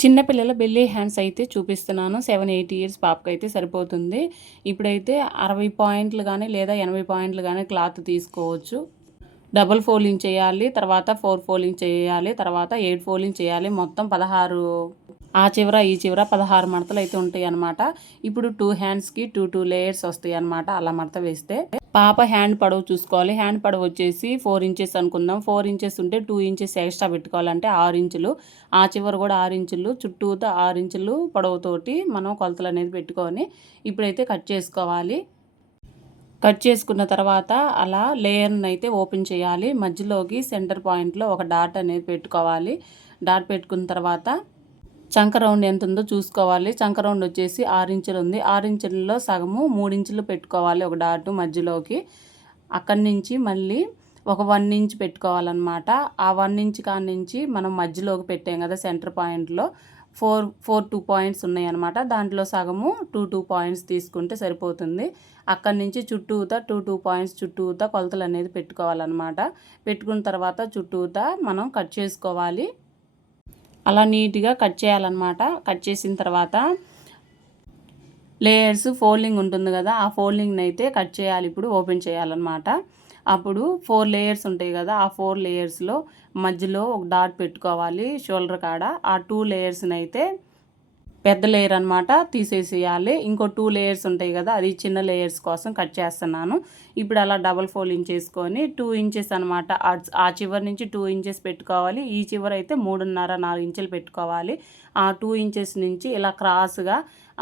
చిన్నపిల్లల belly hands అయితే చూపిస్తున్నాను. సెవెన్ ఎయిట్ ఇయర్స్ పాపకి అయితే సరిపోతుంది. ఇప్పుడైతే అరవై పాయింట్లు కానీ లేదా ఎనభై పాయింట్లు కానీ క్లాత్ తీసుకోవచ్చు. డబుల్ ఫోల్డింగ్ చేయాలి తర్వాత ఫోర్ ఫోల్డింగ్ చేయాలి తర్వాత ఎయిట్ ఫోల్డింగ్ చేయాలి. మొత్తం పదహారు ఆ చివర ఈ చివర పదహారు మడతలు అయితే ఉంటాయి అనమాట ఇప్పుడు టూ హ్యాండ్స్కి టూ టూ లేయర్స్ వస్తాయి అనమాట అలా మడత వేస్తే పాప హ్యాండ్ పడవ చూసుకోవాలి. హ్యాండ్ పడవ వచ్చేసి ఫోర్ ఇంచెస్ అనుకుందాం. ఫోర్ ఇంచెస్ ఉంటే టూ ఇంచెస్ ఎక్స్ట్రా పెట్టుకోవాలంటే ఆరు ఇంచులు. ఆ చివర కూడా ఆరు ఇంచులు. చుట్టూతో ఆరు ఇంచులు పొడవుతోటి మనం కొలతలు అనేది పెట్టుకొని ఇప్పుడైతే కట్ చేసుకోవాలి. కట్ చేసుకున్న తర్వాత అలా లేయర్ని అయితే ఓపెన్ చేయాలి. మధ్యలోకి సెంటర్ పాయింట్లో ఒక డాట్ అనేది పెట్టుకోవాలి. డాట్ పెట్టుకున్న తర్వాత చంక రౌండ్ ఎంత ఉందో చూసుకోవాలి. చంక రౌండ్ వచ్చేసి ఆరు ఇంచులు ఉంది ఆరు ఇంచులలో సగము మూడు ఇంచులు పెట్టుకోవాలి ఒక డాటు మధ్యలోకి. అక్కడి నుంచి మళ్ళీ ఒక వన్ ఇంచ్ పెట్టుకోవాలన్నమాట. ఆ వన్ ఇంచ్ కాడి నుంచి మనం మధ్యలోకి పెట్టాం కదా సెంటర్ పాయింట్లో. ఫోర్ ఫోర్ టూ పాయింట్స్ ఉన్నాయన్నమాట. దాంట్లో సగము టూ టూ పాయింట్స్ తీసుకుంటే సరిపోతుంది. అక్కడి నుంచి చుట్టూతా టూ టూ పాయింట్స్ చుట్టూతా కొలతలు అనేది పెట్టుకోవాలన్నమాట. పెట్టుకున్న తర్వాత చుట్టూతా మనం కట్ చేసుకోవాలి. అలా నీట్గా కట్ చేయాలన్నమాట. కట్ చేసిన తర్వాత లేయర్స్ ఫోల్డింగ్ ఉంటుంది కదా ఆ ఫోల్డింగ్ని అయితే కట్ చేయాలి ఇప్పుడు ఓపెన్ చేయాలన్నమాట. అప్పుడు ఫోర్ లేయర్స్ ఉంటాయి కదా ఆ ఫోర్ లేయర్స్లో మధ్యలో ఒక డాట్ పెట్టుకోవాలి షోల్డర్ కాడ. ఆ టూ లేయర్స్ని అయితే పెద్ద లేయర్ అనమాట తీసేసేయాలి. ఇంకో టూ లేయర్స్ ఉంటాయి కదా అది చిన్న లేయర్స్ కోసం కట్ చేస్తున్నాను. ఇప్పుడు అలా డబల్ ఫోల్డింగ్ చేసుకొని టూ ఇంచెస్ అనమాట ఆ చివరి నుంచి టూ ఇంచెస్ పెట్టుకోవాలి. ఈ చివరి అయితే మూడున్నర నాలుగు ఇంచెలు పెట్టుకోవాలి. ఆ టూ ఇంచెస్ నుంచి ఇలా క్రాస్గా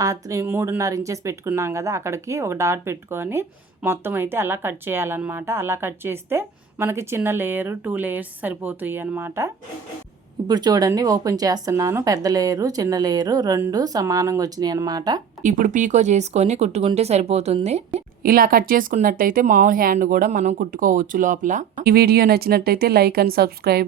ఆ త్రీ మూడున్నర ఇంచెస్ పెట్టుకున్నాం కదా అక్కడికి ఒక డాట్ పెట్టుకొని మొత్తం అయితే అలా కట్ చేయాలన్నమాట. అలా కట్ చేస్తే మనకి చిన్న లేయరు టూ లేయర్స్ సరిపోతాయి అనమాట ఇప్పుడు చూడండి ఓపెన్ చేస్తున్నాను. పెద్ద లేయరు చిన్న లేయరు రెండు సమానంగా వచ్చినాయి అనమాట ఇప్పుడు పీకో చేసుకొని కుట్టుకుంటే సరిపోతుంది. ఇలా కట్ చేసుకున్నట్టయితే మామూలు హ్యాండ్ కూడా మనం కుట్టుకోవచ్చు లోపల. ఈ వీడియో నచ్చినట్టయితే లైక్ అండ్ సబ్స్క్రైబ్.